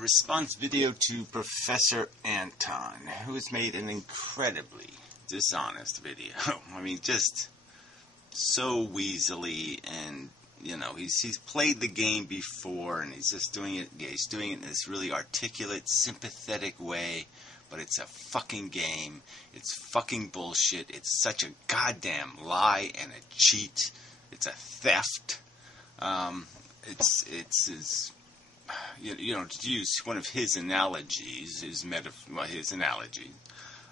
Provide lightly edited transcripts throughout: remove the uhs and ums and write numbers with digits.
response video to Professor Anton, who has made an incredibly dishonest video. I mean, just so weaselly, and he's played the game before, and he's just doing it. Yeah, he's doing it in this really articulate, sympathetic way. But it's a fucking game. It's fucking bullshit. It's such a goddamn lie and a cheat. It's a theft. It's to use one of his analogies, his analogy,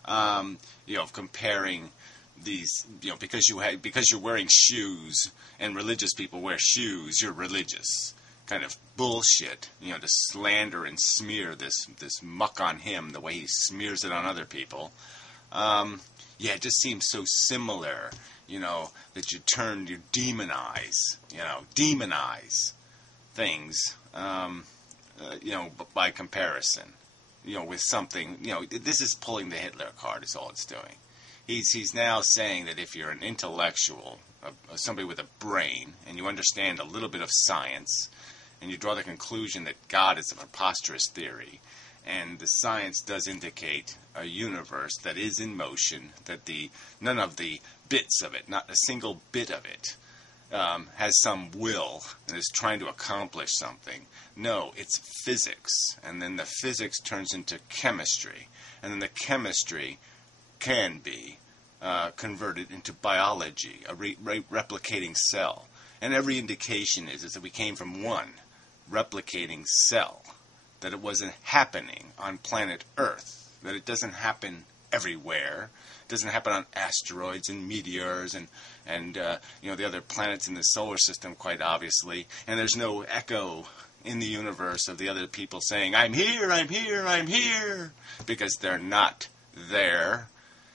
of comparing these, because you're wearing shoes and religious people wear shoes, you're religious. Kind of bullshit, to slander and smear this muck on him the way he smears it on other people. It just seems so similar, that you demonize things, by comparison, with something, this is pulling the Hitler card is all it's doing. He's now saying that if you're an intellectual, somebody with a brain, and you understand a little bit of science, and you draw the conclusion that God is a preposterous theory, and the science does indicate a universe that is in motion, that none of the bits of it, not a single bit of it, has some will and is trying to accomplish something. No, it's physics, and then the physics turns into chemistry, and then the chemistry can be converted into biology, a replicating cell. And every indication is that we came from one replicating cell, that it wasn't happening on planet Earth, that it doesn't happen everywhere. It doesn't happen on asteroids and meteors and the other planets in the solar system, quite obviously. And there's no echo in the universe of the other people saying, I'm here, I'm here, I'm here, because they're not there.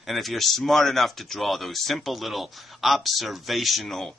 And if you're smart enough to draw those simple little observational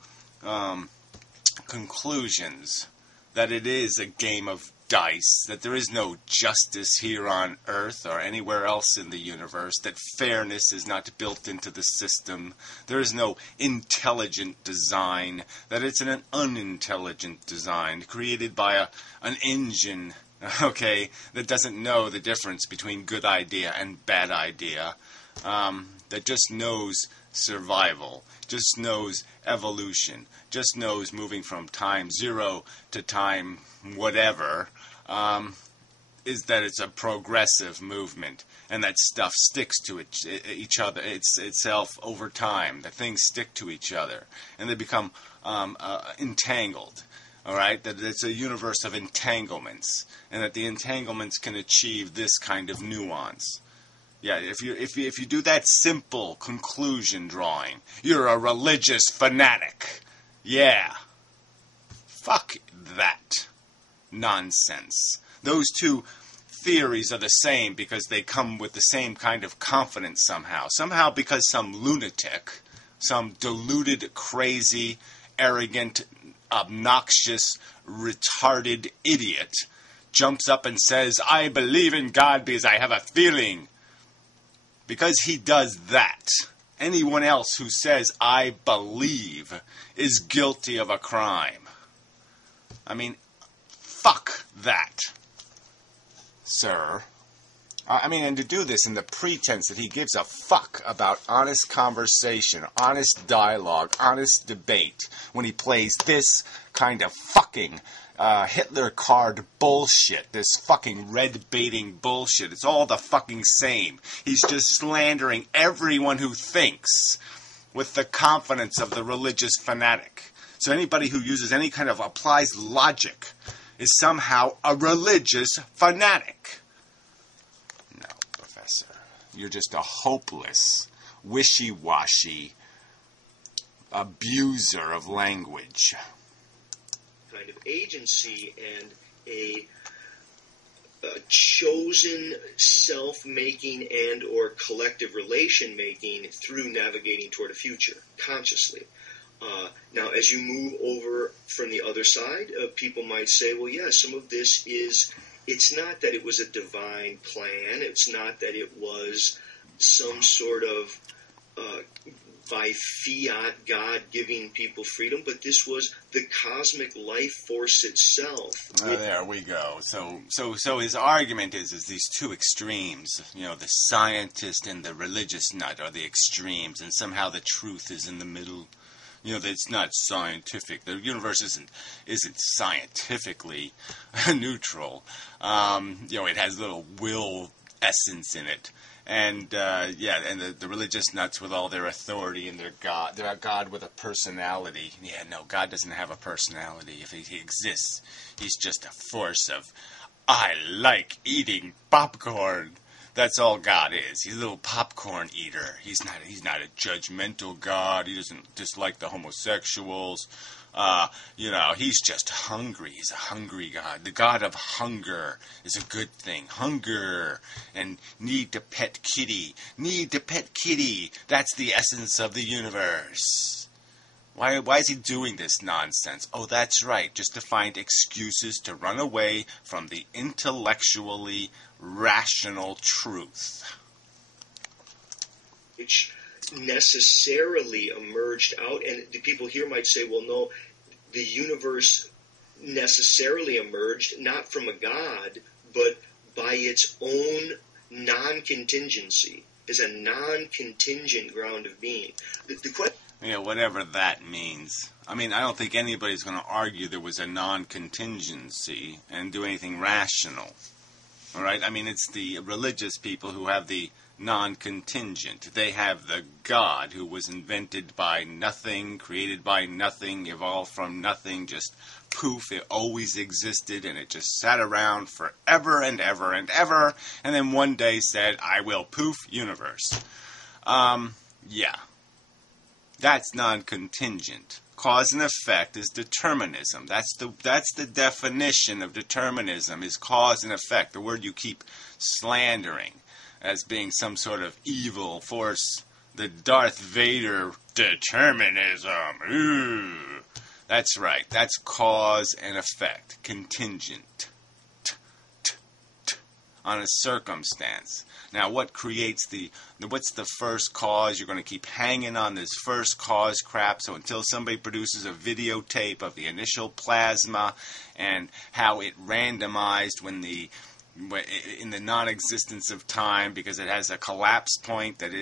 conclusions, that it is a game of dice, that there is no justice here on Earth or anywhere else in the universe, that fairness is not built into the system, there is no intelligent design, that it's an unintelligent design created by an engine, that doesn't know the difference between good idea and bad idea, that just knows survival, just knows evolution, just knows moving from time zero to time whatever, is that it's a progressive movement, and that stuff sticks to each other, itself over time. The things stick to each other, and they become entangled. All right, that it's a universe of entanglements, and that the entanglements can achieve this kind of nuance. Yeah, if you do that simple conclusion drawing, you're a religious fanatic. Yeah. Fuck that nonsense. Those two theories are the same because they come with the same kind of confidence somehow. Somehow because some lunatic, some deluded, crazy, arrogant, obnoxious, retarded idiot jumps up and says, I believe in God because I have a feeling. Because he does that, anyone else who says, I believe, is guilty of a crime. I mean, fuck that, sir. And to do this in the pretense that he gives a fuck about honest conversation, honest dialogue, honest debate, when he plays this kind of fucking Hitler card bullshit, this fucking red-baiting bullshit. It's all the fucking same. He's just slandering everyone who thinks with the confidence of the religious fanatic. So anybody who uses any kind of applies logic is somehow a religious fanatic. No, Professor. You're just a hopeless, wishy-washy abuser of language. Kind of agency and a chosen self-making and or collective relation-making through navigating toward a future, consciously. Now, as you move over from the other side, people might say, well, yeah, some of this it's not that it was a divine plan, it's not that it was some sort of by fiat God giving people freedom, but this was the cosmic life force itself. There we go. So his argument is these two extremes, the scientist and the religious nut are the extremes, and somehow the truth is in the middle. That it's not scientific. The universe isn't scientifically neutral. It has little will essence in it. And and the religious nuts with all their authority and they're a God with a personality. Yeah, no, God doesn't have a personality. If he exists, he's just a force of, I like eating popcorn. That's all God is. He's a little popcorn eater. He's not a judgmental God. He doesn't dislike the homosexuals. He's just hungry. He's a hungry God. The God of hunger is a good thing. Hunger and need to pet kitty. Need to pet kitty. That's the essence of the universe. Why is he doing this nonsense? Oh, that's right. Just to find excuses to run away from the intellectually rational truth. Which necessarily emerged out, and the people here might say, well, no, the universe necessarily emerged not from a God, but by its own non-contingency, as a non-contingent ground of being. The question, whatever that means. I mean, I don't think anybody's going to argue there was a non-contingency and do anything rational. All right? I mean, it's the religious people who have the non-contingent. They have the God who was invented by nothing, created by nothing, evolved from nothing, just poof, it always existed, and it just sat around forever and ever and ever, and then one day said, I will poof universe. Yeah. That's non-contingent. Cause and effect is determinism. That's the definition of determinism, is cause and effect. The word you keep slandering as being some sort of evil force. The Darth Vader determinism. Ooh. That's right. That's cause and effect. Contingent. On a circumstance. Now, what creates what's the first cause? You're going to keep hanging on this first cause crap, so until somebody produces a videotape of the initial plasma and how it randomized in the non-existence of time, because it has a collapse point that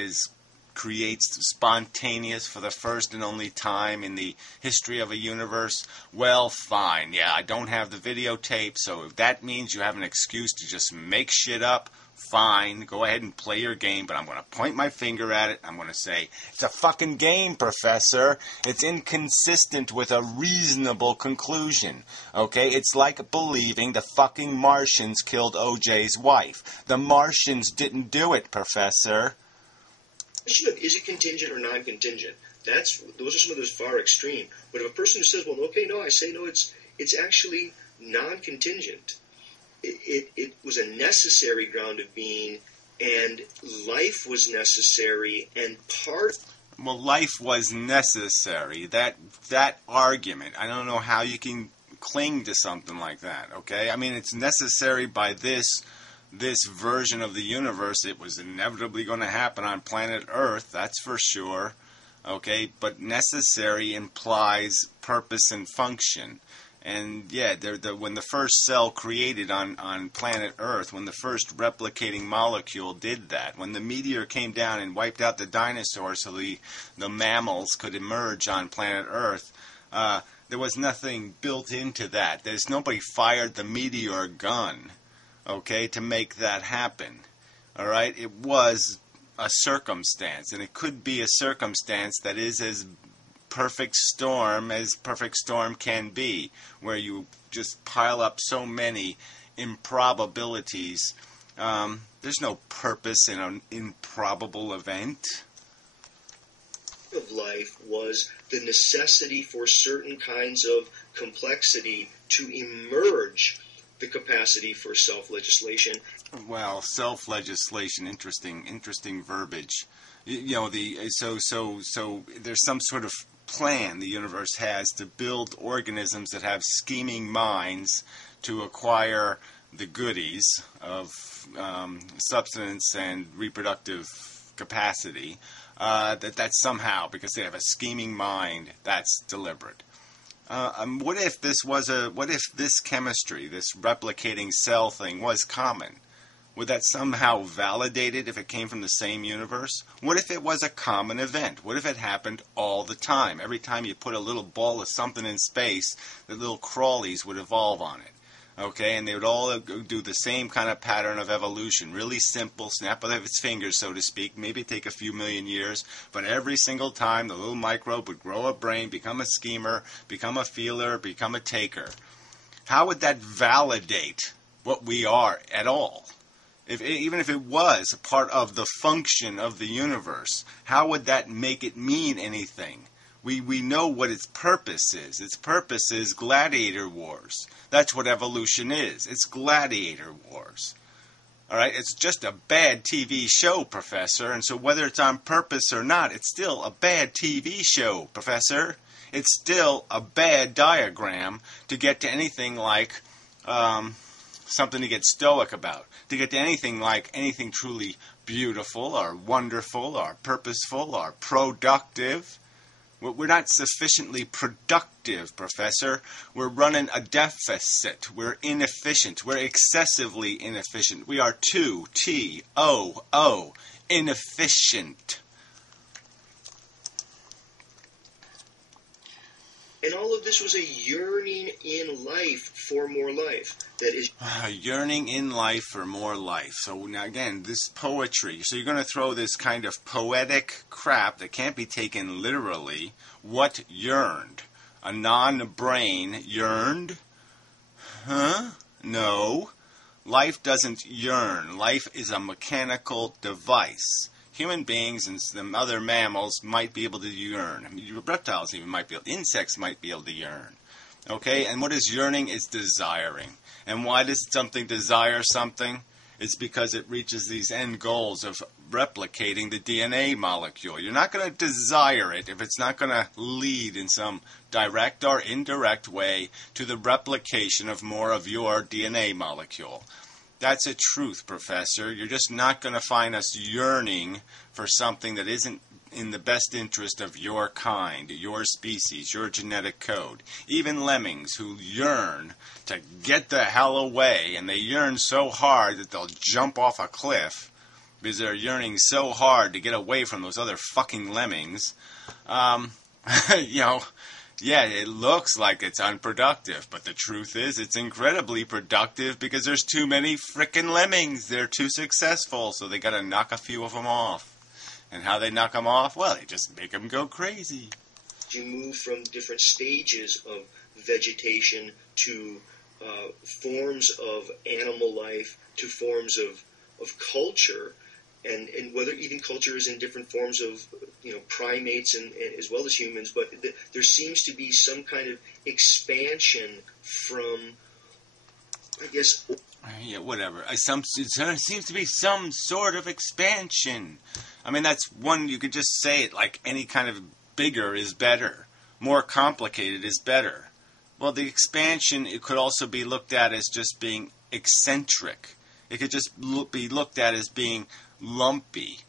creates spontaneous for the first and only time in the history of a universe. Well, fine. Yeah, I don't have the videotape, so if that means you have an excuse to just make shit up, fine. Go ahead and play your game, but I'm going to point my finger at it. I'm going to say, it's a fucking game, Professor. It's inconsistent with a reasonable conclusion. Okay? It's like believing the fucking Martians killed OJ's wife. The Martians didn't do it, Professor. Is it contingent or non-contingent? Those are some of those far extreme. But if a person who says, well, okay, no, I say no, it's actually non-contingent. It was a necessary ground of being, and life was necessary, and Well, life was necessary. That argument, I don't know how you can cling to something like that, okay? I mean, it's necessary by this version of the universe. It was inevitably going to happen on planet Earth, that's for sure, okay? But necessary implies purpose and function. And yeah, when the first cell created on planet Earth, when the first replicating molecule did that, when the meteor came down and wiped out the dinosaurs so the mammals could emerge on planet Earth, there was nothing built into that. Nobody fired the meteor gun, okay, to make that happen. All right? It was a circumstance, and it could be a circumstance that is as perfect storm as perfect storm can be, where you just pile up so many improbabilities. There's no purpose in an improbable event. Of life was the necessity for certain kinds of complexity to emerge the capacity for self-legislation. Well, self-legislation, interesting verbiage. So there's some sort of plan the universe has to build organisms that have scheming minds to acquire the goodies of substance and reproductive capacity, that somehow, because they have a scheming mind, that's deliberate. What if this chemistry, this replicating cell thing was common? Would that somehow validate it if it came from the same universe? What if it was a common event? What if it happened all the time? Every time you put a little ball of something in space, the little crawlies would evolve on it. Okay, and they would all do the same kind of pattern of evolution. Really simple, snap of its fingers, so to speak. Maybe take a few million years, but every single time the little microbe would grow a brain, become a schemer, become a feeler, become a taker. How would that validate what we are at all? Even if it was a part of the function of the universe, how would that make it mean anything? We know what its purpose is. Its purpose is gladiator wars. That's what evolution is. It's gladiator wars. All right? It's just a bad TV show, Professor. And so whether it's on purpose or not, it's still a bad TV show, Professor. It's still a bad diagram to get to anything like something to get stoic about. To get to anything like anything truly beautiful or wonderful or purposeful or productive. We're not sufficiently productive, Professor. We're running a deficit. We're inefficient. We're excessively inefficient. We are too, T-O-O, inefficient. And all of this was a yearning in life for more life. That is yearning in life for more life. So now again, this poetry. So you're going to throw this kind of poetic crap that can't be taken literally. What yearned? A non-brain yearned? Huh? No. Life doesn't yearn. Life is a mechanical device. Human beings and some other mammals might be able to yearn. I mean, reptiles even might be able, insects might be able to yearn. Okay, and what is yearning? It's desiring. And why does something desire something? It's because it reaches these end goals of replicating the DNA molecule. You're not going to desire it if it's not going to lead in some direct or indirect way to the replication of more of your DNA molecule. That's a truth, Professor. You're just not going to find us yearning for something that isn't in the best interest of your kind, your species, your genetic code. Even lemmings who yearn to get the hell away, and they yearn so hard that they'll jump off a cliff because they're yearning so hard to get away from those other fucking lemmings. Yeah, it looks like it's unproductive, but the truth is it's incredibly productive because there's too many frickin' lemmings. They're too successful, so they gotta knock a few of them off. And how they knock them off? Well, they just make them go crazy. You move from different stages of vegetation to forms of animal life to forms of culture. And whether even culture is in different forms of primates and as well as humans, but there seems to be some kind of expansion from, I guess. Yeah, whatever. There seems to be some sort of expansion. I mean, that's one, you could just say it like any kind of bigger is better. More complicated is better. Well, the expansion, it could also be looked at as just being eccentric. It could just be looked at as being lumpy,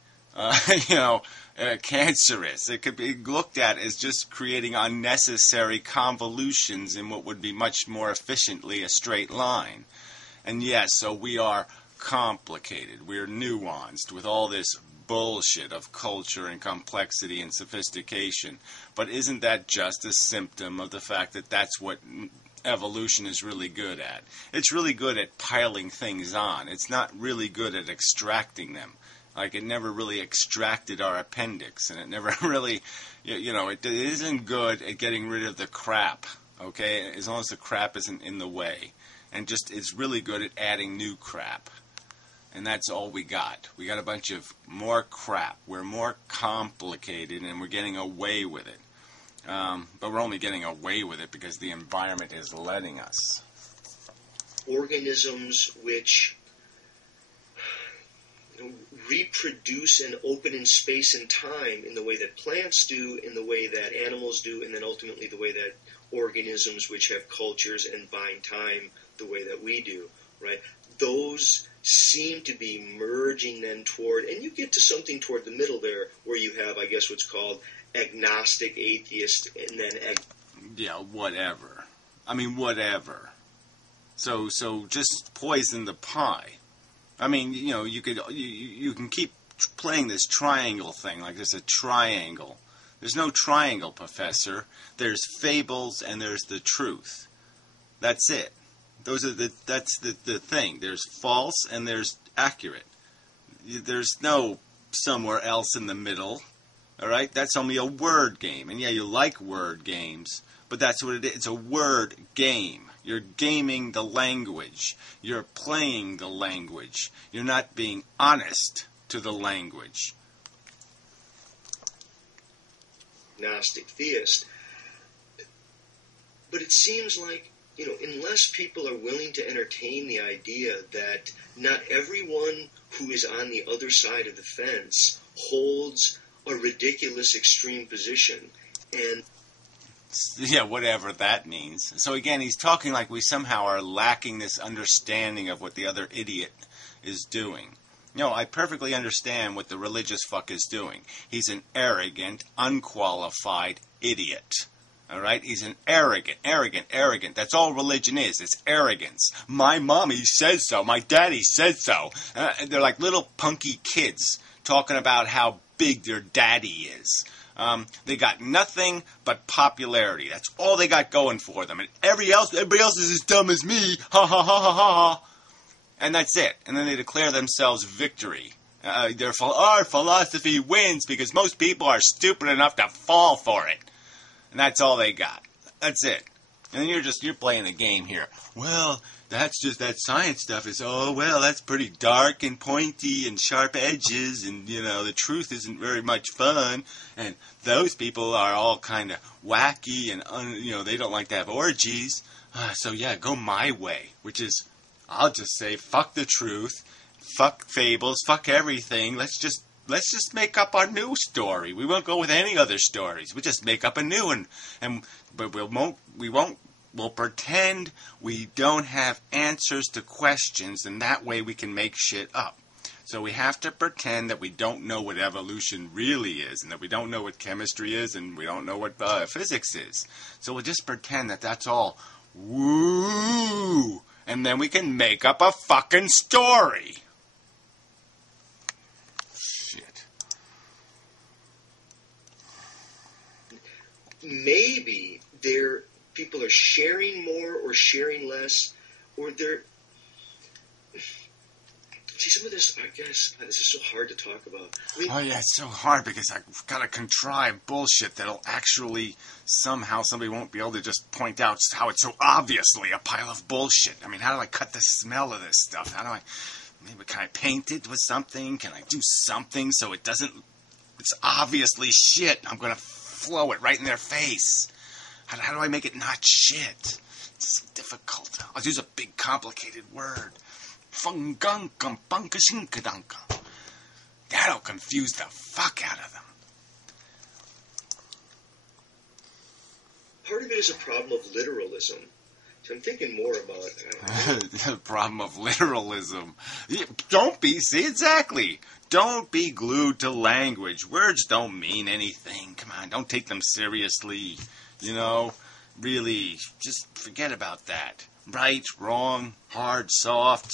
cancerous. It could be looked at as just creating unnecessary convolutions in what would be much more efficiently a straight line. And yes, so we are complicated. We're nuanced with all this bullshit of culture and complexity and sophistication. But isn't that just a symptom of the fact that that's what evolution is really good at? It's really good at piling things on. It's not really good at extracting them. Like, it never really extracted our appendix, and it never really, it isn't good at getting rid of the crap, okay, as long as the crap isn't in the way. And just, it's really good at adding new crap. And that's all we got. We got a bunch of more crap. We're more complicated, and we're getting away with it. But we're only getting away with it because the environment is letting us. Organisms which reproduce and open in space and time in the way that plants do, in the way that animals do, and then ultimately the way that organisms which have cultures and bind time the way that we do, right? Those seem to be merging then toward, and you get to something toward the middle there, where you have, I guess, what's called agnostic atheist, and then yeah, whatever. I mean, whatever. So just poison the pie. I mean, you know, you can keep playing this triangle thing like there's a triangle. There's no triangle, Professor. There's fables and there's the truth. That's it. That's the thing. There's false and there's accurate. There's no somewhere else in the middle. All right? That's only a word game. And yeah, you like word games, but that's what it is. It's a word game. You're gaming the language. You're playing the language. You're not being honest to the language. Agnostic theist. But it seems like, you know, unless people are willing to entertain the idea that not everyone who is on the other side of the fence holds a ridiculous extreme position, and yeah, whatever that means. So again, he's talking like we somehow are lacking this understanding of what the other idiot is doing. No, I perfectly understand what the religious fuck is doing. He's an arrogant, unqualified idiot. All right? He's an arrogant. That's all religion is. It's arrogance. My mommy says so. My daddy says so. They're like little punky kids talking about how big their daddy is. They got nothing but popularity. That's all they got going for them. And everybody else is as dumb as me. Ha ha ha ha ha. And that's it. And then they declare themselves victory. Our philosophy wins because most people are stupid enough to fall for it. And that's all they got. That's it. And then you're playing the game here. Well, that's just that science stuff is, that's pretty dark and pointy and sharp edges, and, you know, the truth isn't very much fun, and those people are all kind of wacky and, they don't like to have orgies. So, yeah, go my way, which is, I'll just say, fuck the truth, fuck fables, fuck everything. Let's just make up our new story. We won't go with any other stories. We'll just make up a new one, but we'll pretend we don't have answers to questions, and that way we can make shit up. So we have to pretend that we don't know what evolution really is, and that we don't know what chemistry is, and we don't know what physics is. So we'll just pretend that that's all woo, and then we can make up a fucking story. Shit. Maybe people are sharing more or sharing less, or they're... See, some of this, I guess, this is so hard to talk about. It's so hard because I've got to contrive bullshit that'll actually, somehow somebody won't be able to just point out how it's so obviously a pile of bullshit. I mean, how do I cut the smell of this stuff? Can I paint it with something? Can I do something so it's obviously shit? I'm going to flow it right in their face. How do I make it not shit? It's so difficult. I'll use a big, complicated word. That'll confuse the fuck out of them. Part of it is a problem of literalism. So I'm thinking more about the problem of literalism. Don't be glued to language. Words don't mean anything. Come on, don't take them seriously. Really, just forget about that. Right, wrong, hard, soft,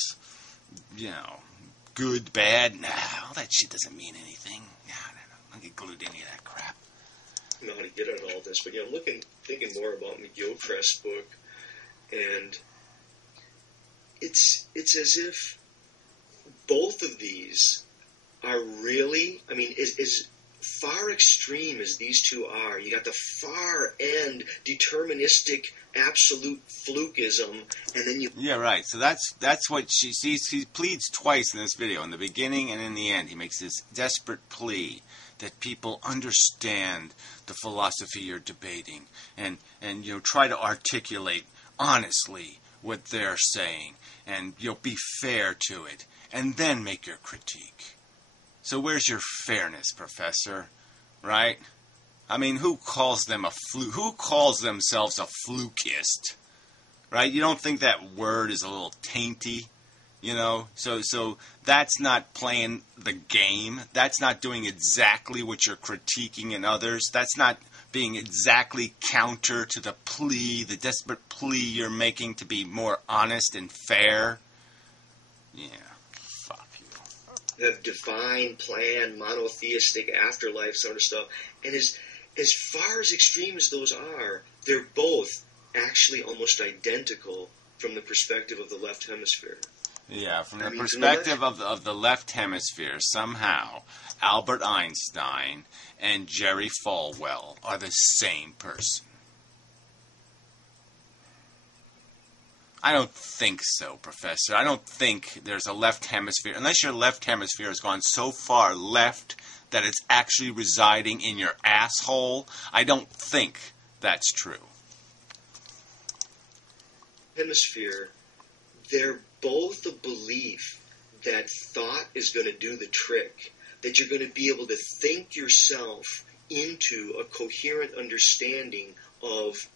good, bad. Nah, all that shit doesn't mean anything. No. Don't get glued to any of that crap. I don't know how to get on all this, but I'm thinking more about McGilchrist's book, and it's as if both of these are really, as far extreme as these two are, you got the far end deterministic absolute flukeism, and then you... Yeah, right. So that's what she sees. He pleads twice in this video, in the beginning and in the end. He makes this desperate plea that people understand the philosophy you're debating and try to articulate honestly what they're saying, and be fair to it, and then make your critique. So where's your fairness, Professor? Right? Who calls them who calls themselves a flukeist? Right? You don't think that word is a little tainty? You know, so that's not playing the game. That's not doing exactly what you're critiquing in others. That's not being exactly counter to the plea, the desperate plea you're making to be more honest and fair. Yeah, fuck you. Have divine plan, monotheistic afterlife sort of stuff. And as far as extreme as those are, they're both actually almost identical from the perspective of the left hemisphere. Yeah, from the perspective of the left hemisphere, somehow Albert Einstein and Jerry Falwell are the same person. I don't think so, Professor. I don't think there's a left hemisphere, unless your left hemisphere has gone so far left that it's actually residing in your asshole. I don't think that's true. Hemisphere, they're both a belief that thought is going to do the trick, that you're going to be able to think yourself into a coherent understanding of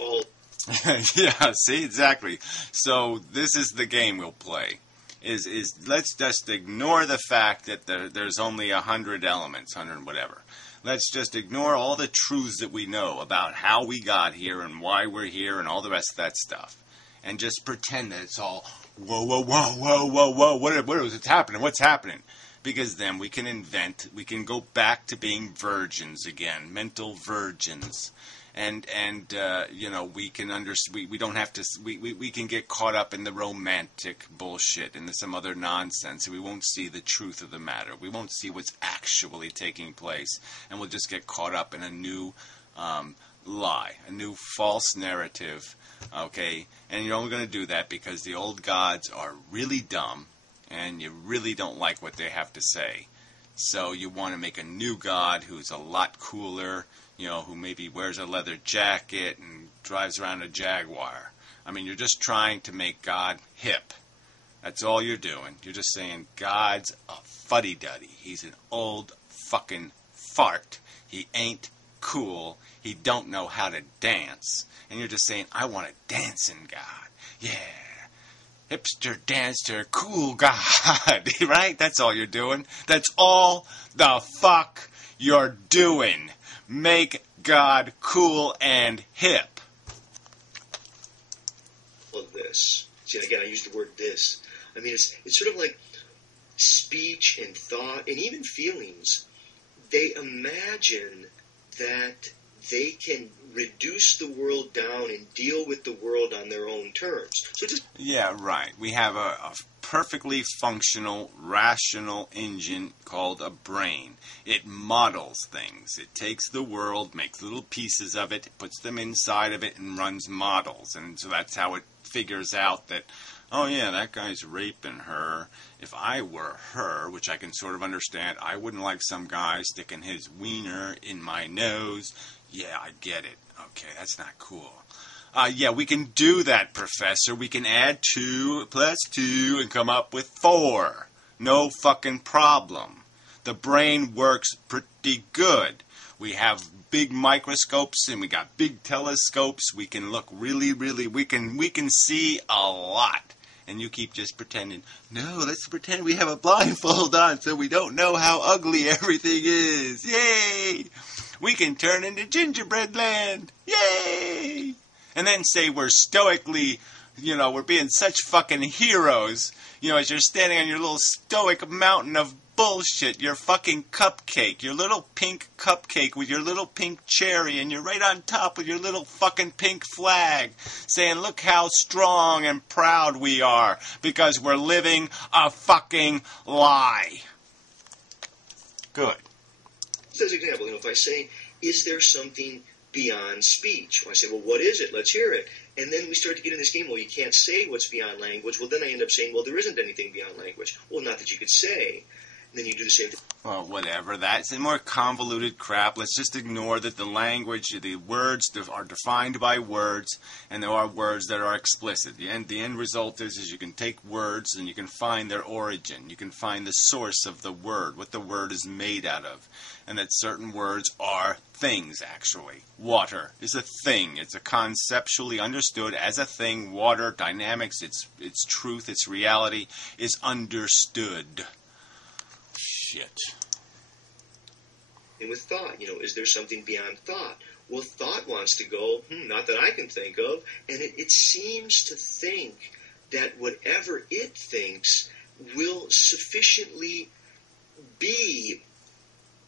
all. Yeah, see, exactly. So this is the game we'll play. Is let's just ignore the fact that there's only 100 elements, 100 whatever. Let's just ignore all the truths that we know about how we got here and why we're here and all the rest of that stuff. And just pretend that it's all, whoa, whoa, whoa, whoa, whoa, whoa, what is it happening? What's happening? Because then we can we can go back to being virgins again, mental virgins. And you know, we can we don't have to, we can get caught up in the romantic bullshit and some other nonsense. We won't see the truth of the matter. We won't see what's actually taking place. And we'll just get caught up in a new lie, a new false narrative. Okay, and you're only going to do that because the old gods are really dumb and you really don't like what they have to say. So you want to make a new god who's a lot cooler, you know, who maybe wears a leather jacket and drives around a Jaguar. I mean, you're just trying to make God hip. That's all you're doing. You're just saying God's a fuddy-duddy. He's an old fucking fart. He ain't cool. He don't know how to dance. And you're just saying, I want a dancing God. Yeah. Hipster, dancer, cool God. Right? That's all you're doing. That's all the fuck you're doing. Make God cool and hip. Of this. See, again, I use the word this. I mean, it's sort of like speech and thought and even feelings. They imagine that they can reduce the world down and deal with the world on their own terms. So just yeah, right. We have a perfectly functional, rational engine called a brain. It models things. It takes the world, makes little pieces of it, puts them inside of it, and runs models. And so that's how it figures out that, oh yeah, that guy's raping her. If I were her, which I can sort of understand, I wouldn't like some guy sticking his wiener in my nose. Yeah, I get it. Okay, that's not cool. Yeah, we can do that, Professor. We can add 2 plus 2 and come up with 4. No fucking problem. The brain works pretty good. We have big microscopes and we got big telescopes. We can look really, we can see a lot. And you keep just pretending, no, let's pretend we have a blindfold on so we don't know how ugly everything is. Yay! We can turn into gingerbread land. Yay! And then say we're stoically, you know, we're being such fucking heroes, you know, as you're standing on your little stoic mountain of bullshit, your fucking cupcake, your little pink cupcake with your little pink cherry, and you're right on top with your little fucking pink flag, saying, look how strong and proud we are, because we're living a fucking lie. Good. As an example, you know, if I say, is there something beyond speech? Well, I say, well, what is it? Let's hear it. And then we start to get in this game, well, you can't say what's beyond language. Well, then I end up saying, well, there isn't anything beyond language. Well, not that you could say. then you do the same thing. Well, whatever. That's more convoluted crap. Let's just ignore that the language, the words are defined by words, and there are words that are explicit. The end result is you can take words and you can find their origin. You can find the source of the word, what the word is made out of. And that certain words are things, actually. Water is a thing. It's a conceptually understood as a thing. Water, dynamics, its truth, its reality is understood. Shit. And with thought, is there something beyond thought? Well, thought wants to go, not that I can think of, and it seems to think that whatever it thinks will sufficiently be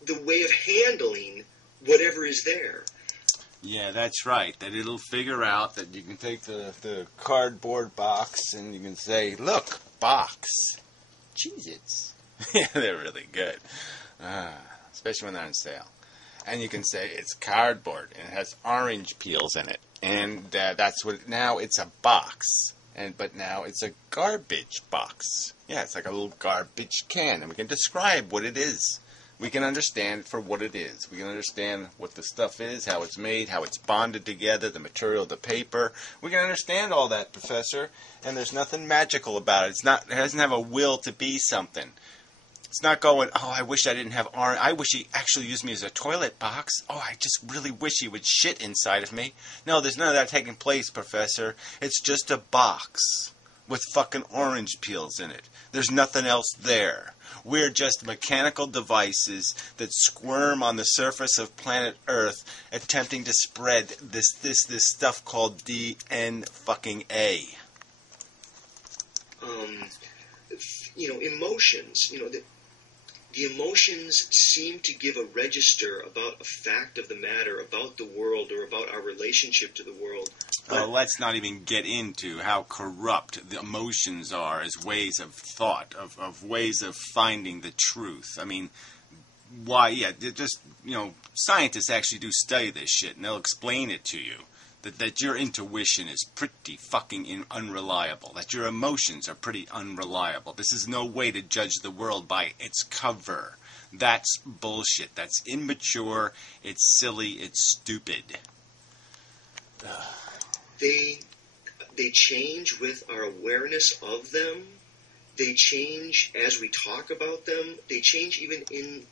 the way of handling whatever is there. Yeah, that's right. That it'll figure out that you can take the cardboard box and you can say, look, box. Cheez-Its. Yeah, they're really good. Especially when they're on sale. And you can say it's cardboard and it has orange peels in it. And that's what, now it's a box. But now it's a garbage box. Yeah, it's like a little garbage can. And we can describe what it is. We can understand for what it is. We can understand what the stuff is, how it's made, how it's bonded together, the material of the paper. We can understand all that, Professor. And there's nothing magical about it. It doesn't have a will to be something. It's not going, oh, I wish I didn't have orange. I wish he actually used me as a toilet box. Oh, I just really wish he would shit inside of me. No, there's none of that taking place, Professor. It's just a box with fucking orange peels in it. There's nothing else there. We're just mechanical devices that squirm on the surface of planet Earth attempting to spread this stuff called DNA. Emotions, the emotions seem to give a register about a fact of the matter, about the world, or about our relationship to the world. Let's not even get into how corrupt the emotions are as ways of thought, of ways of finding the truth. I mean, why, yeah, scientists actually do study this shit, and they'll explain it to you. That your intuition is pretty fucking unreliable. That your emotions are pretty unreliable. This is no way to judge the world by its cover. That's bullshit. That's immature. It's silly. It's stupid. They change with our awareness of them. They change as we talk about them. They change even in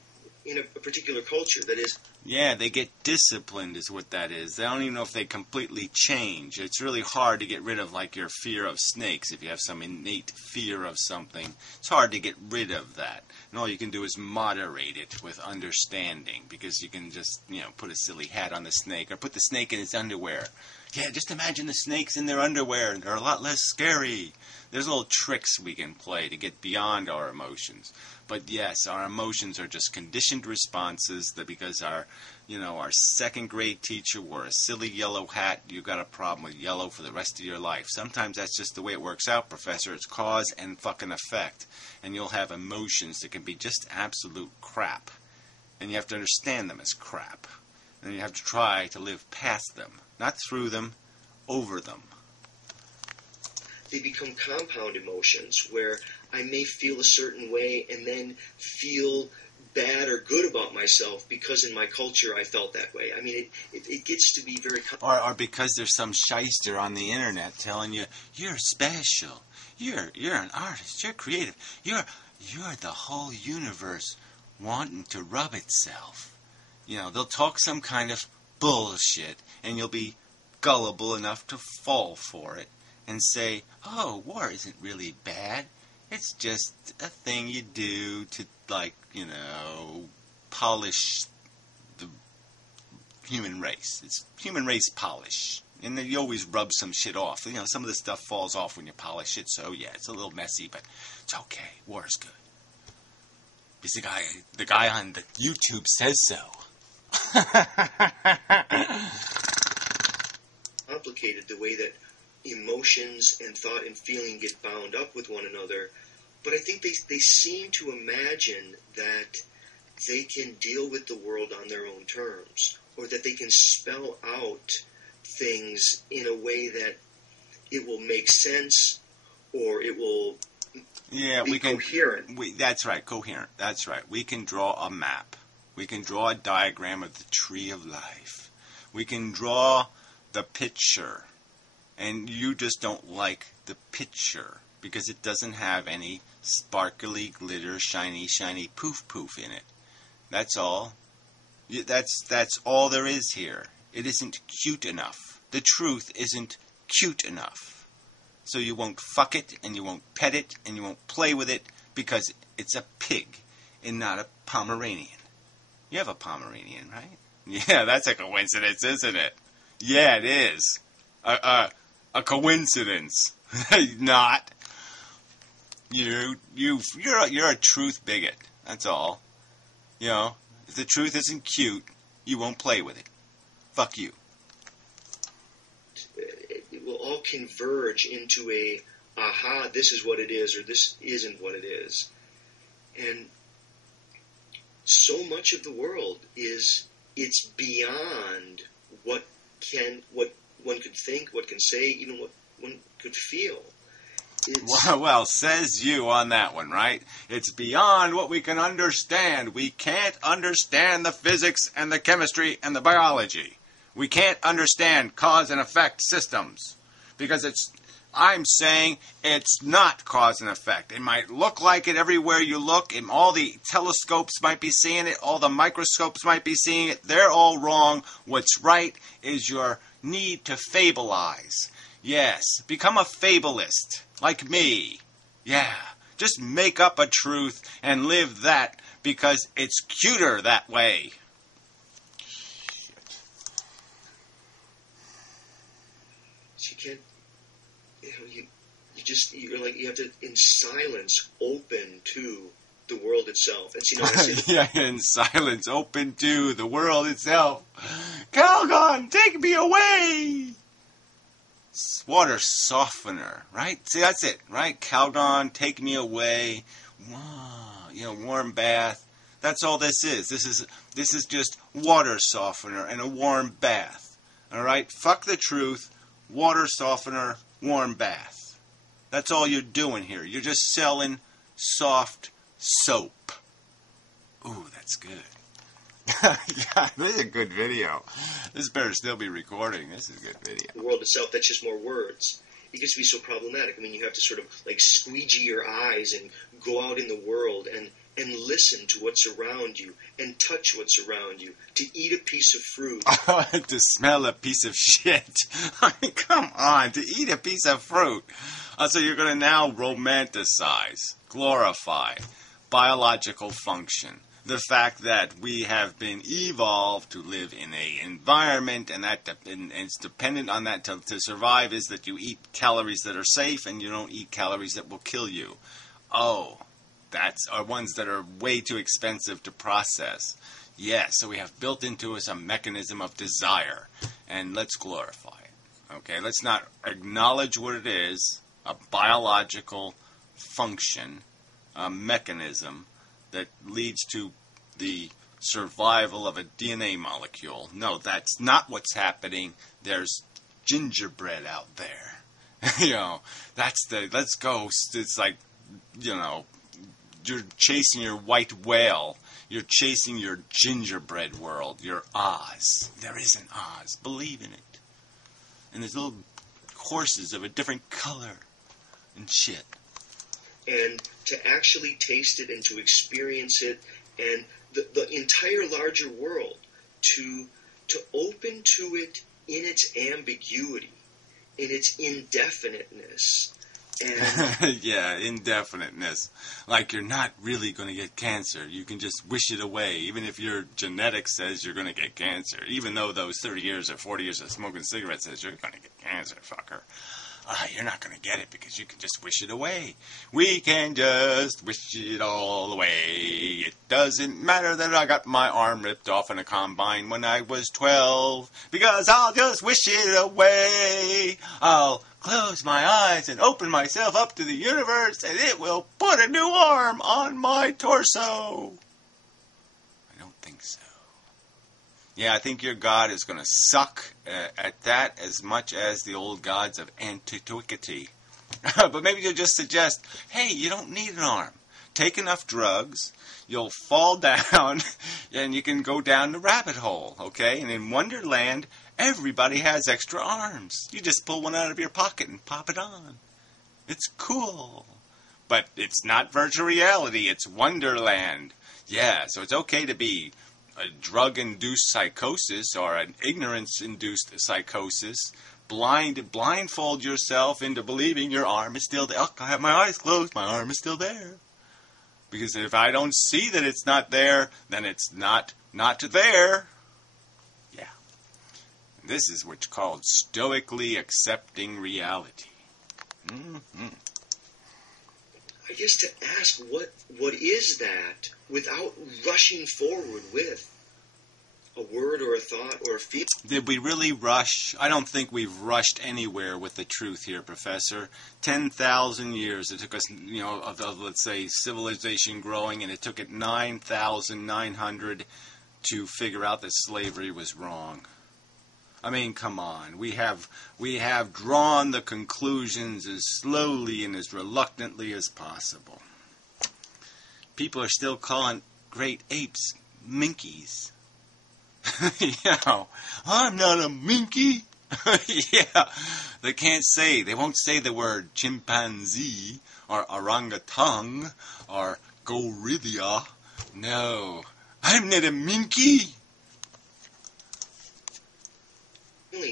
a particular culture. That is... Yeah, they get disciplined is what that is. They don't even know if they completely change. It's really hard to get rid of, like, your fear of snakes. If you have some innate fear of something, it's hard to get rid of that. And all you can do is moderate it with understanding, because you can just, put a silly hat on the snake or put the snake in its underwear. Yeah, just imagine the snakes in their underwear, and they're a lot less scary. There's little tricks we can play to get beyond our emotions. But yes, our emotions are just conditioned responses that because our second grade teacher wore a silly yellow hat, you've got a problem with yellow for the rest of your life. Sometimes that's just the way it works out, Professor. It's cause and fucking effect. And you'll have emotions that can be just absolute crap. And you have to understand them as crap. And you have to try to live past them. Not through them, over them. They become compound emotions where I may feel a certain way and then feel bad or good about myself because in my culture I felt that way. I mean, it gets to be very... Or because there's some shyster on the internet telling you, you're special, you're an artist, you're creative, you're the whole universe wanting to rub itself. They'll talk some kind of bullshit and you'll be gullible enough to fall for it. And say, oh, war isn't really bad. It's just a thing you do to, polish the human race. It's human race polish. And then you always rub some shit off. Some of the stuff falls off when you polish it. So, yeah, it's a little messy, but it's okay. War is good. Because the guy on the YouTube says so. Complicated the way that emotions and thought and feeling get bound up with one another, but I think they seem to imagine that they can deal with the world on their own terms, or that they can spell out things in a way that it will make sense, or it will... Yeah, be we can. coherent. That's right, coherent. That's right. We can draw a map. We can draw a diagram of the tree of life. We can draw the picture. And you just don't like the picture because it doesn't have any sparkly, glitter, shiny, shiny poof poof in it. That's all. That's all there is here. It isn't cute enough. The truth isn't cute enough. So you won't fuck it, and you won't pet it, and you won't play with it because it's a pig and not a Pomeranian. You have a Pomeranian, right? Yeah, that's a coincidence, isn't it? Yeah, it is. A coincidence. Not. You're a truth bigot. That's all. You know, if the truth isn't cute, you won't play with it. Fuck you. It will all converge into a, aha, this is what it is, or this isn't what it is. And so much of the world it's beyond what one could think, what can say, even what one could feel. Well, says you on that one, right? It's beyond what we can understand. We can't understand the physics and the chemistry and the biology. We can't understand cause and effect systems because I'm saying it's not cause and effect. It might look like it everywhere you look, and all the telescopes might be seeing it, all the microscopes might be seeing it. They're all wrong. What's right is your need to fableize. Yes, become a fableist, like me. Yeah, just make up a truth and live that because it's cuter that way. You can't, you have to, in silence, open to the world itself. And see, no, yeah, in silence, open to the world itself. Calgon, take me away! Water softener, right? See, that's it, right? Calgon, take me away. Wow, warm bath. That's all this is. This is just water softener and a warm bath. All right? Fuck the truth. Water softener, warm bath. That's all you're doing here. You're just selling soft soap. Ooh, that's good. Yeah, this is a good video. This better still be recording. This is a good video. The world itself, that's just more words. It gets to be so problematic. I mean, you have to sort of like squeegee your eyes and go out in the world and listen to what's around you and touch what's around you, to eat a piece of fruit. To smell a piece of shit. I mean, come on, to eat a piece of fruit. So you're going to now romanticize, glorify biological function. The fact that we have been evolved to live in an environment and it's dependent on that to survive is that you eat calories that are safe and you don't eat calories that will kill you. Oh, that's are ones that are way too expensive to process. Yes, so we have built into us a mechanism of desire, and let's glorify it. Okay, let's not acknowledge what it is, a biological function, a mechanism that leads to the survival of a DNA molecule. No, that's not what's happening. There's gingerbread out there. Let's go. It's like, you're chasing your white whale. You're chasing your gingerbread world, your Oz. There is an Oz. Believe in it. And there's little horses of a different color and shit. And to actually taste it and to experience it and the entire larger world, to open to it in its ambiguity, in its indefiniteness. And yeah, indefiniteness. Like you're not really going to get cancer. You can just wish it away, even if your genetics says you're going to get cancer. Even though those 30 years or 40 years of smoking cigarettes says you're going to get cancer, fucker. You're not going to get it because you can just wish it away. We can just wish it all away. It doesn't matter that I got my arm ripped off in a combine when I was 12, because I'll just wish it away. I'll close my eyes and open myself up to the universe, and it will put a new arm on my torso. I don't think so. Yeah, I think your God is going to suck at that as much as the old gods of antiquity. But maybe you'll just suggest, hey, you don't need an arm. Take enough drugs, you'll fall down, and you can go down the rabbit hole, okay? And in Wonderland, everybody has extra arms. You just pull one out of your pocket and pop it on. It's cool. But it's not virtual reality, it's Wonderland. Yeah, so it's okay to be a drug-induced psychosis or an ignorance-induced psychosis. Blindfold yourself into believing your arm is still there. Oh, I have my eyes closed, my arm is still there. Because if I don't see that it's not there, then it's not there. Yeah. This is what's called stoically accepting reality. Mm-hmm. I guess to ask what is that without rushing forward with a word or a thought or a feeling. Did we really rush? I don't think we've rushed anywhere with the truth here, Professor. 10,000 years it took us, of let's say, civilization growing, and it took it 9,900 to figure out that slavery was wrong. I mean, come on. We have drawn the conclusions as slowly and as reluctantly as possible. People are still calling great apes minkies. I'm not a minky. Yeah, they won't say the word chimpanzee or orangutan or gorilla. No, I'm not a minky.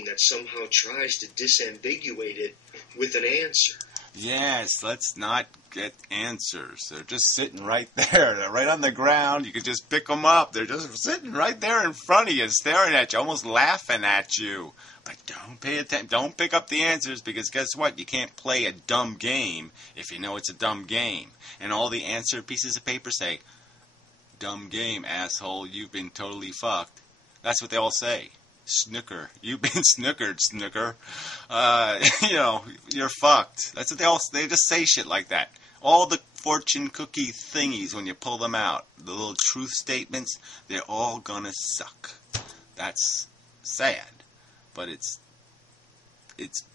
That somehow tries to disambiguate it with an answer. Yes, let's not get answers. They're just sitting right there. They're right on the ground. You can just pick them up. They're just sitting right there in front of you, staring at you, almost laughing at you. But don't pay attention. Don't pick up the answers, because guess what? You can't play a dumb game if you know it's a dumb game. And all the answer pieces of paper say, dumb game, asshole. You've been totally fucked. That's what they all say. Snooker. You've been snookered, snooker. You're fucked. That's what they just say shit like that. All the fortune cookie thingies, when you pull them out, the little truth statements, they're all gonna suck. That's sad. But it's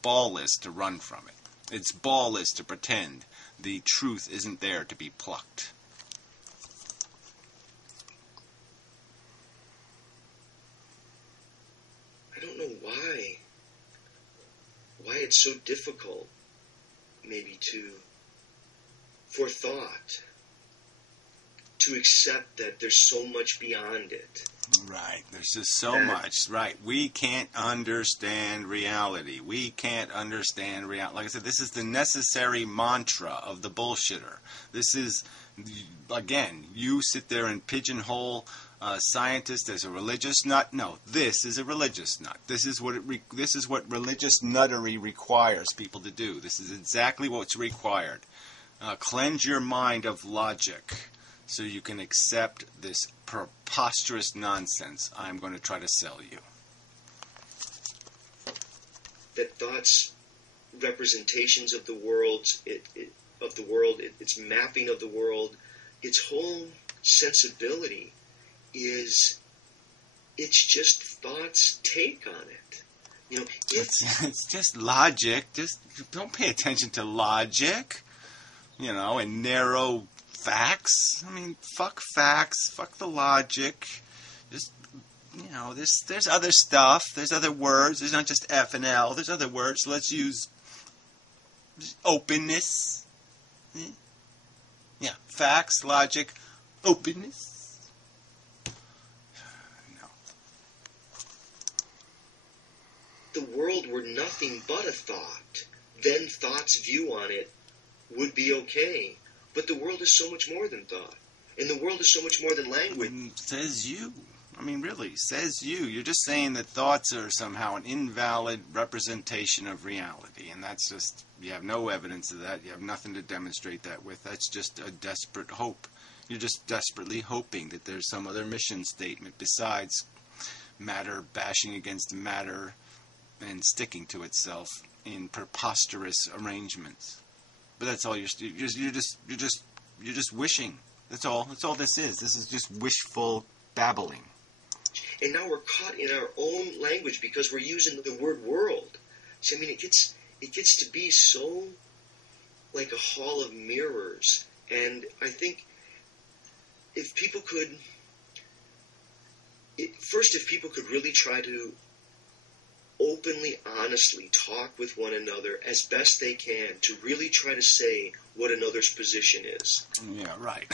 ballless to run from it. It's ballless to pretend the truth isn't there to be plucked. I don't know why it's so difficult, maybe for thought to accept that there's so much beyond it. Right, there's just so much. Right, we can't understand reality. We can't understand reality. Like I said, this is the necessary mantra of the bullshitter. This is, again, you sit there and pigeonhole scientist as a religious nut. No, this is a religious nut. This is what religious nuttery requires people to do. This is exactly what's required. Cleanse your mind of logic so you can accept this preposterous nonsense I'm going to try to sell you. That thoughts, representations of the world, its mapping of the world, its whole sensibility it's just thought's take on it. It's just logic. Just don't pay attention to logic, and narrow facts. I mean, fuck facts, fuck the logic. Just, there's other stuff. There's other words. There's not just F and L. There's other words. Let's use openness. Yeah, facts, logic, openness. The world were nothing but a thought, then thought's view on it would be okay. But the world is so much more than thought. And the world is so much more than language. Says you. I mean, really, says you. You're just saying that thoughts are somehow an invalid representation of reality. And that's just, you have no evidence of that. You have nothing to demonstrate that with. That's just a desperate hope. You're just desperately hoping that there's some other mission statement besides matter bashing against matter and sticking to itself in preposterous arrangements. But that's all you're just wishing. That's all this is. This is just wishful babbling. And now we're caught in our own language because we're using the word world. So I mean, it gets to be so like a hall of mirrors. And I think if people could, if people could really try to openly, honestly talk with one another as best they can to really try to say what another's position is. Yeah, right.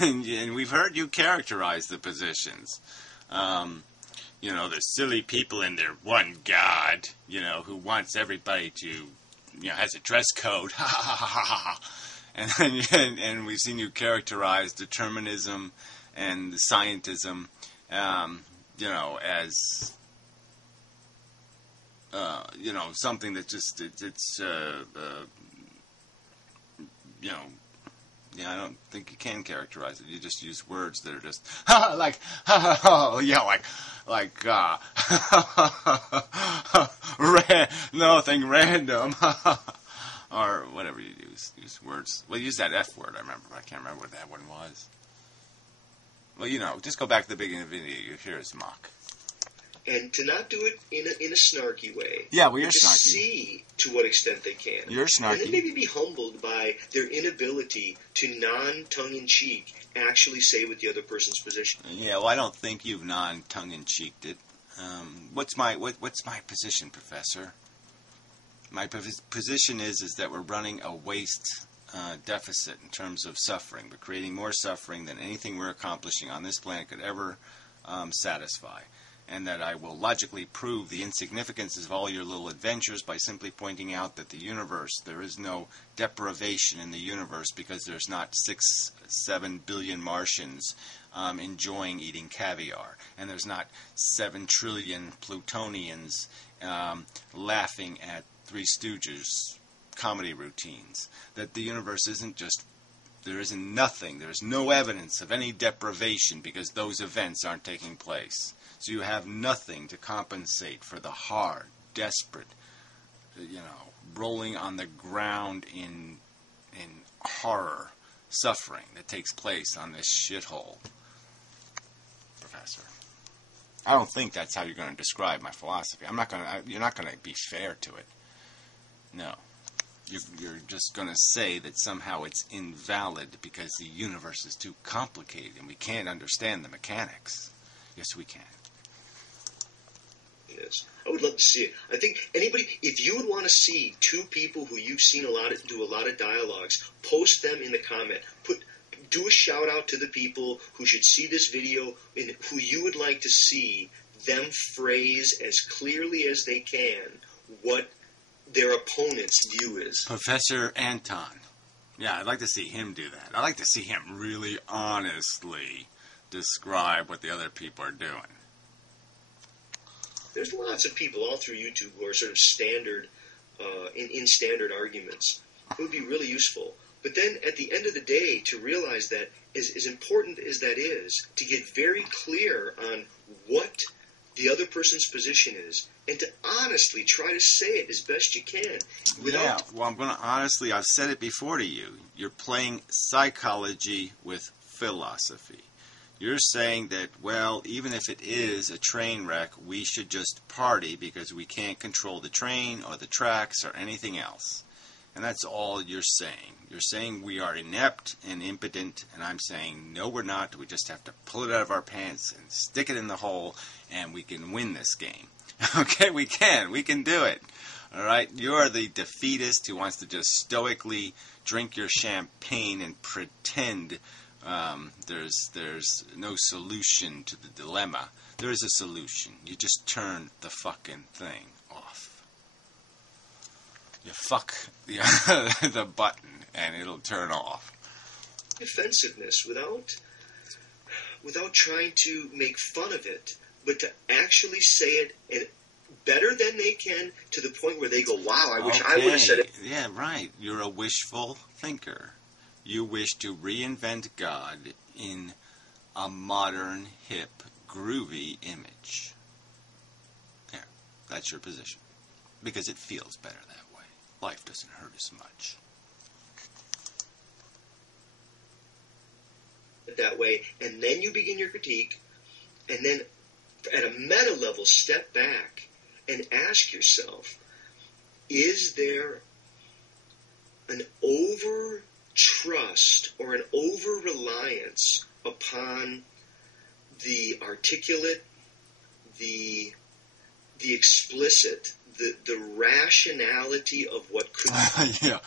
And we've heard you characterize the positions. The silly people in their one God, who wants everybody to, has a dress code. Ha ha ha ha ha. And we've seen you characterize determinism and scientism, as something that just I don't think you can characterize it. You just use words that are just nothing random. Or whatever you use words. Well, use that F word, I remember. I can't remember what that one was. Well, just go back to the beginning of the video. You hear his mock. And to not do it in a snarky way. Yeah, well, you're just snarky. See to what extent they can. You're snarky. And then maybe be humbled by their inability to non-tongue-in-cheek actually say what the other person's position is. Yeah, well, I don't think you've non-tongue-in-cheeked it. What's my position, Professor? My position is that we're running a waste deficit in terms of suffering. We're creating more suffering than anything we're accomplishing on this planet could ever satisfy. And that I will logically prove the insignificance of all your little adventures by simply pointing out that the universe, there is no deprivation in the universe because there's not 6-7 billion Martians enjoying eating caviar. And there's not 7 trillion Plutonians laughing at Three Stooges comedy routines. That the universe isn't just, there isn't nothing, there's no evidence of any deprivation because those events aren't taking place. So you have nothing to compensate for the hard, desperate, rolling on the ground in horror, suffering that takes place on this shithole, Professor. I don't think that's how you're going to describe my philosophy. You're not going to be fair to it. No. You're just going to say that somehow it's invalid because the universe is too complicated and we can't understand the mechanics. Yes, we can. Yes. I would love to see it. I think anybody, if you would want to see two people who you've seen do a lot of dialogues, post them in the comment. Do a shout out to the people who should see this video and who you would like to see them phrase as clearly as they can what their opponent's view is. Professor Anton. Yeah, I'd like to see him do that. I'd like to see him really honestly describe what the other people are doing. There's lots of people all through YouTube who are sort of standard, in standard arguments. It would be really useful. But then at the end of the day, to realize that as important as that is, to get very clear on what the other person's position is, and to honestly try to say it as best you can. I'm going to honestly, I've said it before to you. You're playing psychology with philosophy. You're saying that, well, even if it is a train wreck, we should just party because we can't control the train or the tracks or anything else. And that's all you're saying. You're saying we are inept and impotent, and I'm saying, no, we're not. We just have to pull it out of our pants and stick it in the hole, and we can win this game. Okay, we can. We can do it. All right? You're the defeatist who wants to just stoically drink your champagne and pretend there's no solution to the dilemma. There is a solution. You just turn the fucking thing off. You fuck the button and it'll turn off. Defensiveness without trying to make fun of it, but to actually say it and better than they can to the point where they go, wow, I wish I would have said it. Yeah, right. You're a wishful thinker. You wish to reinvent God in a modern, hip, groovy image. There. That's your position. Because it feels better that way. Life doesn't hurt as much. That way, and then you begin your critique, and then at a meta level, step back and ask yourself, is there an over trust or an over reliance upon the articulate, the explicit, the rationality of what could be. Yeah,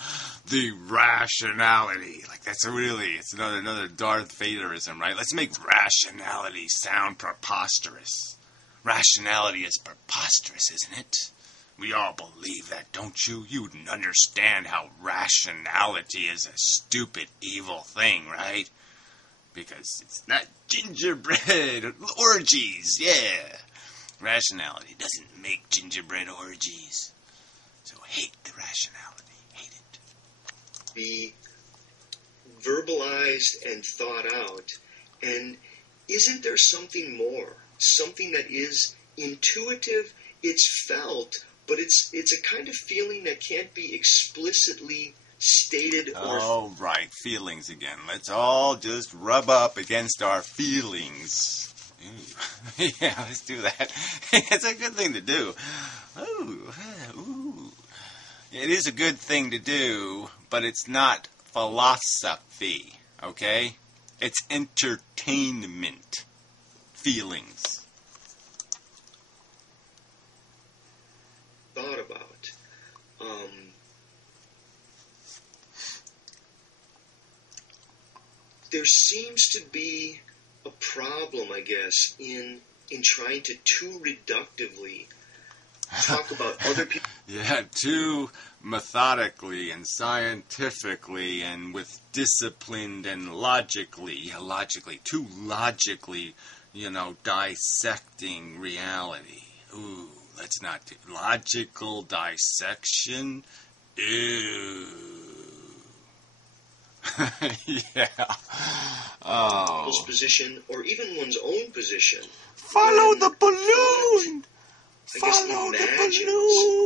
the rationality. Like, that's really, it's another Darth Vaderism, right? Let's make rationality sound preposterous. Rationality is preposterous, isn't it? We all believe that, don't you? You understand how rationality is a stupid, evil thing, right? Because it's not gingerbread orgies, yeah. Rationality doesn't make gingerbread orgies. So hate the rationality. Hate it. Be verbalized and thought out. And isn't there something more? Something that is intuitive, it's felt, but it's a kind of feeling that can't be explicitly stated or... Oh, right. Feelings again. Let's all just rub up against our feelings. Yeah, let's do that. It's a good thing to do. Ooh. It is a good thing to do, but it's not philosophy, okay? It's entertainment. Feelings. Thought about. There seems to be a problem, I guess, in trying to too reductively talk about other people. Yeah, too methodically and scientifically and with disciplined and logically, too logically, dissecting reality. Ooh, let's not do logical dissection. Ew. Yeah. Oh. People's position, or even one's own position. Follow the balloon. I guess imagines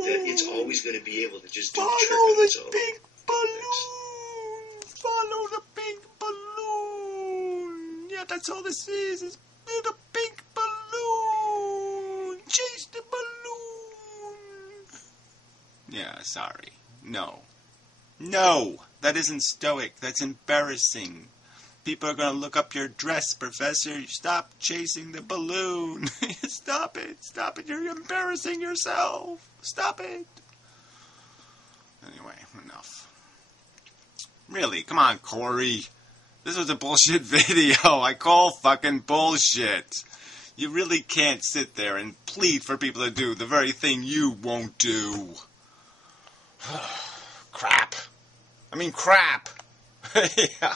that it's always going to be able to just do the trick on its own. Follow the pink balloon. Follow the pink balloon. Yeah, that's all this is the pink balloon. Chase the balloon. Yeah, sorry. No, that isn't stoic. That's embarrassing. People are going to look up your dress, Professor. Stop chasing the balloon. Stop it. You're embarrassing yourself. Stop it. Anyway, enough. Really, come on, Corey. This was a bullshit video. I call fucking bullshit. You really can't sit there and plead for people to do the very thing you won't do. Crap. Yeah.